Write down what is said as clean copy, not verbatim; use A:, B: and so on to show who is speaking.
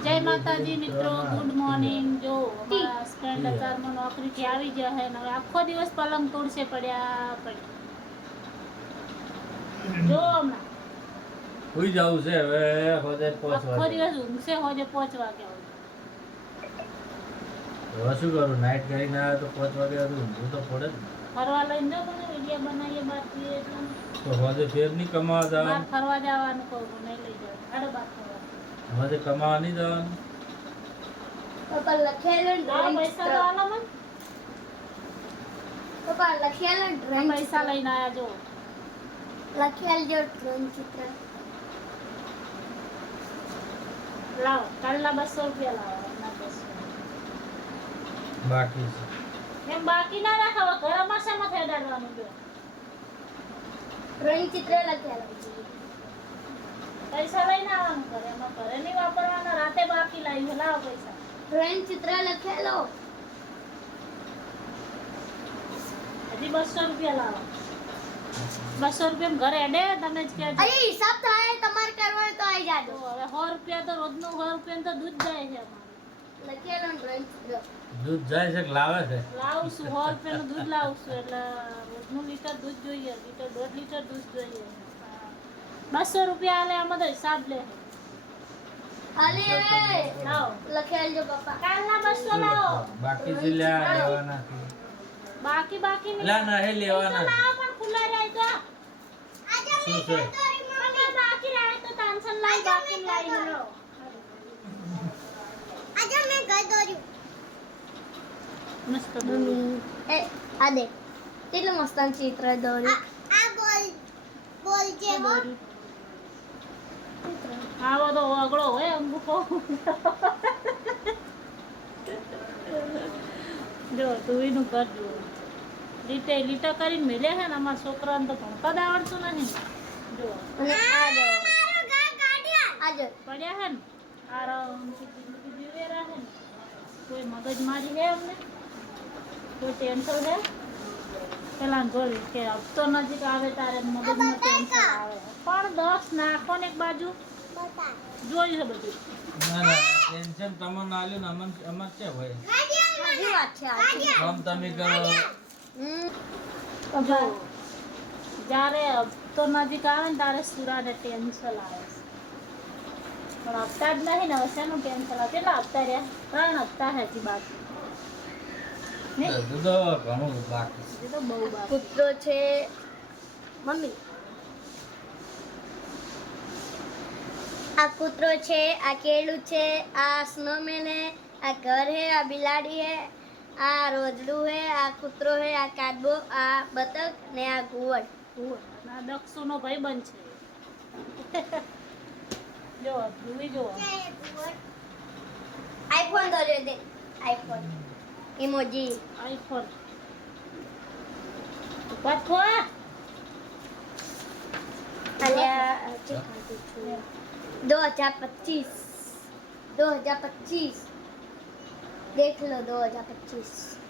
A: जय माताजी मित्रों, गुड मॉर्निंग। जो हमारा हस्बैंड અત્યારમાં નોકરીથી આવી ગયા છે ને હવે આખો દિવસ પલંગ તોડશે પડ્યા જો હમણાં
B: હુઈ જાવું છે હવે હોજે 5
A: આખો
B: વાગે
A: દિવસ ઊંઘશે હોજે 5 વાગે
B: હવે શું કરું નાઈટ કરીને આવ્યો તો 5 વાગે ઊંઘવું તો પડે જ ને
A: ફરવા લઈને જાઓ મને વિડિયો બનાવીએ બાર પીએ
B: તો હોજે ફેર નહીં કમાવા
A: બાર
B: જવાનું
A: ફરવા જવાનું કહું નહીં લઈ જાવ આડો બાર ફરવા
B: હોજે કમાવા નહીં જવાનું
C: પપ્પા લખેલું
A: લાવો પૈસા તો આલો મને
C: પપ્પા લખેલું ડ્રોઈંગ
A: પૈસા લઈને આયા જો
C: લખેલું જો ડ્રોઈંગ ચિત્ર
A: લાવો કાલના 200 રૂપિયા લાવો ના 200
B: બાકી છે
A: એમ બાકી ના રાખાવ ઘરમાં શામાં ફેડાડવાનું જો
C: ડ્રોઈંગ ચિત્ર લખેલું છે
A: પૈસા લઈને આવવાનું ઘરે એમાં ઘરે નહીં વાપરવાના રાતે બાકી લાવી લાવો પૈસા
C: ડ્રોઈંગ ચિત્ર લખેલો
A: હજી 200 રૂપિયા લાવો 200 રૂપિયા ઘરે એડે તમે જ કહેજો
C: અરે હિસાબ થાય તમારે કરવાનો તો આવી જાજો
A: તો હવે 100 રૂપિયા તો રોજનું 100 રૂપિયા તો દૂધ જાય છે અમારે
C: લખેલું ડ્રોઈંગ ચિત્ર
B: દૂધ જાય છે કે લાવે છે
A: લાવું છું 100 રૂપિયાનું દૂધ લાવું છું એટલે રોજનું લીટર દૂધ જોઈએ લીટર 1.5 લીટર દૂધ જોઈએ 200 રૂપિયા આલે આમાં તો હિસાબ લે
C: અલે
A: લાવો
C: લખેલું જો પપ્પા
A: કાલના 200 લાવો
B: બાકી છે લ્યા લેવાના
A: બાકી નહીં
B: લા ના હે લેવાના
A: લાવો પણ ખુલ્લા રહે તો
B: શું છે
A: પણ બાકી રહે તો ટેન્શન લાઈ બાકી લાઈ લો
C: આજે મેં ઘર દોર્યું
A: મસ્ત
C: એ આ દે કેટલું મસ્ત ચિત્ર દોર્યું આ બોલ જેવો
A: આવો તો અગળો હોય અંગૂઠો જો તું એનું કરજો લીટે કરીને મેલે છે ને અમારા છોકરાને તો ભણતા જ આવડતું નથી જો
C: અને આ જો આ જો
A: પડ્યા છે ને આરામ જિંદગી જીવેરા છે ને કોઈ મગજમારી છે અમને કોઈ ટેન્શન છે પેલા જોયું કે હપ્તો નજીક આવે તારે મગજમાં ટેન્શન આવે પણ 10 નાખો ને એક બાજુ જોયું છે બધું
B: ના ના ટેન્શન તમને આલ્યું ને અમન છે ભાઈ
C: સાચી વાત છે આ
B: કામ તમે કરો
A: જો જ્યારે હપ્તો નજીક આવે ને ત્યારે સુરાને ટેન્શન આવે છે પણ હપ્તા જ નહીં ને હવે શેનું ટેન્શન આવે કેટલા હપ્તા રહ્યા 3 હપ્તા છે હજી બાકી નહીં
B: બધું તો ઘણું બાકી છે
A: એ તો બહુ બાકી
C: કૂતરો છે મમ્મી આ કૂતરો છે આ કેળું છે આ સ્નોમેન है આ ઘર है આ બિલાડી है આ રોજડું है આ કૂતરો है આ કાચબો આ બતક ને આ ઘુવડ
A: ના દક્ષુનો ભાઈબંધ છે જો ધ્રુવી જો
C: આઈફોન દોર્યો દે આઈફોન ઇમોજી
A: આઈફોન પાછો
C: અલ્યા 2025 देख लो 2025